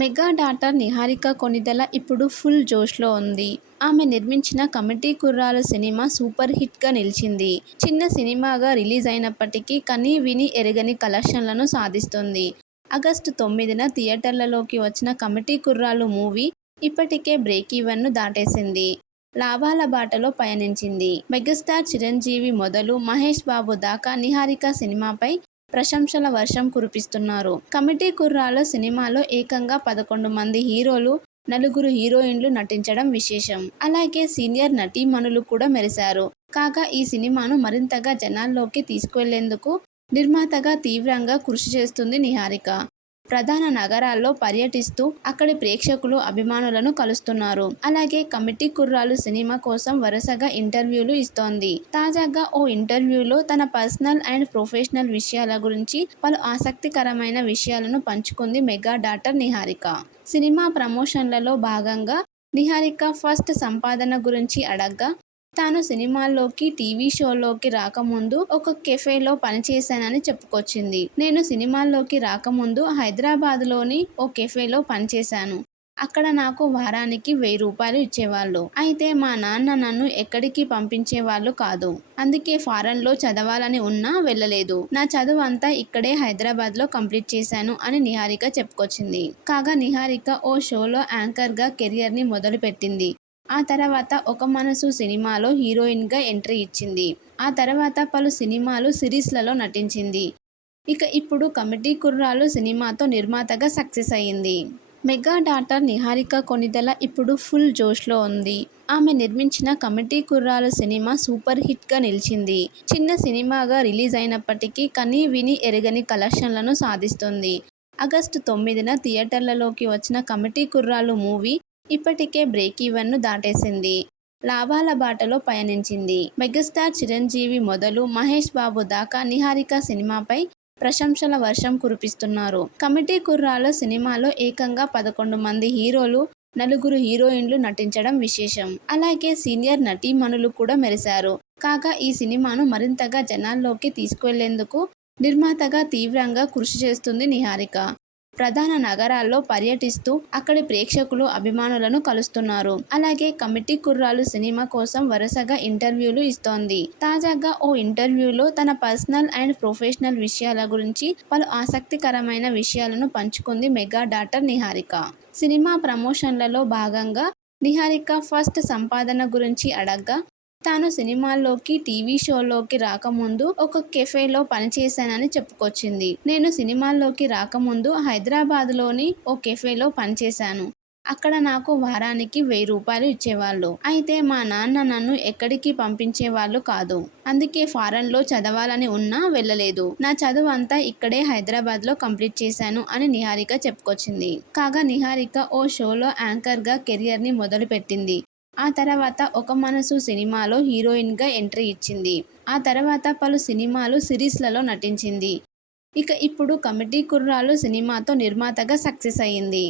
Mega daughter Niharika Konidela ఇప్పుడు full జోష్లో ఉంది. ఆమె నిర్మించిన కమిటీ కుర్రాల సినిమా సూపర్ హిట్గా నిలిచింది. చిన్న సినిమాగా రిలీజ్ అయినప్పటికీ కనీ విని ఎరగని కలెక్షన్లను సాధిస్తుంది ఆగస్టు తొమ్మిదిన థియేటర్లలోకి వచ్చిన కమిటీ కుర్రాలు మూవీ ఇప్పటికే బ్రేక్ ఈవెన్ను దాటేసింది. లాభాల బాటలో పయనించింది. మెగాస్టార్ చిరంజీవి మొదలు మహేష్ బాబు దాకా నిహారిక సినిమాపై ప్రశంసల వర్షం కురిపిస్తున్నారు. కమిటీ కుర్రాలో సినిమాలో ఏకంగా పదకొండు మంది హీరోలు, నలుగురు హీరోయిన్లు నటించడం విశేషం. అలాగే సీనియర్ నటీమణులు కూడా మెరిశారు. కాగా ఈ సినిమాను మరింతగా జనాల్లోకి తీసుకువెళ్ళేందుకు నిర్మాతగా తీవ్రంగా కృషి చేస్తుంది నిహారిక. ప్రధాన నగరాల్లో పర్యటిస్తూ అక్కడి ప్రేక్షకులు, అభిమానులను కలుస్తున్నారు. అలాగే కమిటీ కుర్రాలు సినిమా కోసం వరుసగా ఇంటర్వ్యూలు ఇస్తోంది. తాజాగా ఓ ఇంటర్వ్యూలో తన పర్సనల్ అండ్ ప్రొఫెషనల్ విషయాల గురించి పలు ఆసక్తికరమైన విషయాలను పంచుకుంది మెగా డాటర్ నిహారిక. సినిమా ప్రమోషన్లలో భాగంగా నిహారిక ఫస్ట్ సంపాదన గురించి అడగ్గా తాను సినిమాల్లోకి, టీవీ షోలోకి రాకముందు ఒక కెఫేలో పనిచేశానని చెప్పుకొచ్చింది. నేను సినిమాల్లోకి రాకముందు హైదరాబాద్లోని ఓ కెఫేలో పనిచేశాను. అక్కడ నాకు వారానికి వెయ్యి రూపాయలు ఇచ్చేవాళ్ళు అయితే మా నాన్న నన్ను ఎక్కడికి పంపించేవాళ్ళు కాదు. అందుకే ఫారెన్లో చదవాలని ఉన్నా వెళ్ళలేదు నా చదువంతా ఇక్కడే హైదరాబాద్లో కంప్లీట్ చేశాను అని నిహారిక చెప్పుకొచ్చింది. కాగా నిహారిక ఓ షోలో యాంకర్గా కెరియర్ని మొదలుపెట్టింది. ఆ తర్వాత ఒక మనసు సినిమాలో హీరోయిన్గా ఎంట్రీ ఇచ్చింది. ఆ తర్వాత పలు సినిమాలు, సిరీస్లలో నటించింది. ఇక ఇప్పుడు కమిటీ కుర్రాళ్ళు సినిమాతో నిర్మాతగా సక్సెస్ అయ్యింది. మెగా డాటర్ నిహారిక కొణిదెల ఇప్పుడు ఫుల్ జోష్లో ఉంది. ఆమె నిర్మించిన కమిటీ కుర్రాల సినిమా సూపర్ హిట్గా నిలిచింది. చిన్న సినిమాగా రిలీజ్ అయినప్పటికీ కనీ విని ఎరగని కలెక్షన్లను సాధిస్తుంది ఆగస్టు తొమ్మిదిన థియేటర్లలోకి వచ్చిన కమిటీ కుర్రాళ్ళు మూవీ ఇప్పటికే బ్రేక్ ఈవెన్ను దాటేసింది. లాభాల బాటలో పయనించింది. మెగాస్టార్ చిరంజీవి మొదలు మహేష్ బాబు దాకా నిహారిక సినిమాపై ప్రశంసల వర్షం కురిపిస్తున్నారు. కమిటీ కుర్రాలో సినిమాలో ఏకంగా పదకొండు మంది హీరోలు, నలుగురు హీరోయిన్లు నటించడం విశేషం. అలాగే సీనియర్ నటీమణులు కూడా మెరిశారు. కాగా ఈ సినిమాను మరింతగా జనాల్లోకి తీసుకువెళ్ళేందుకు నిర్మాతగా తీవ్రంగా కృషి చేస్తుంది నిహారిక. ప్రధాన నగరాల్లో పర్యటిస్తూ అక్కడి ప్రేక్షకులు, అభిమానులను కలుస్తున్నారు. అలాగే కమిటీ కుర్రాళ్ళు సినిమా కోసం వరుసగా ఇంటర్వ్యూలు ఇస్తోంది. తాజాగా ఓ ఇంటర్వ్యూలో తన పర్సనల్ అండ్ ప్రొఫెషనల్ విషయాల గురించి పలు ఆసక్తికరమైన విషయాలను పంచుకుంది మెగా డాటర్ నిహారిక. సినిమా ప్రమోషన్లలో భాగంగా నిహారిక ఫస్ట్ సంపాదన గురించి అడగ్గా తాను సినిమాల్లోకి, టీవీ షోల్లోకి రాకముందు ఒక కెఫేలో పనిచేశానని చెప్పుకొచ్చింది. నేను సినిమాల్లోకి రాకముందు హైదరాబాద్లోని ఓ కెఫేలో పనిచేశాను. అక్కడ నాకు వారానికి వెయ్యి రూపాయలు ఇచ్చేవాళ్ళు అయితే మా నాన్న నన్ను ఎక్కడికి పంపించేవాళ్ళు కాదు. అందుకే ఫారెన్లో చదవాలని ఉన్నా వెళ్ళలేదు నా చదువంతా ఇక్కడే హైదరాబాద్లో కంప్లీట్ చేశాను అని నిహారిక చెప్పుకొచ్చింది. కాగా నిహారిక ఓ షోలో యాంకర్గా కెరియర్ని మొదలుపెట్టింది. ఆ తర్వాత ఒక మనసు సినిమాలో హీరోయిన్గా ఎంట్రీ ఇచ్చింది. ఆ తర్వాత పలు సినిమాలు, సిరీస్లలో నటించింది. ఇక ఇప్పుడు కమిటీ కుర్రాళ్ళు సినిమాతో నిర్మాతగా సక్సెస్ అయ్యింది.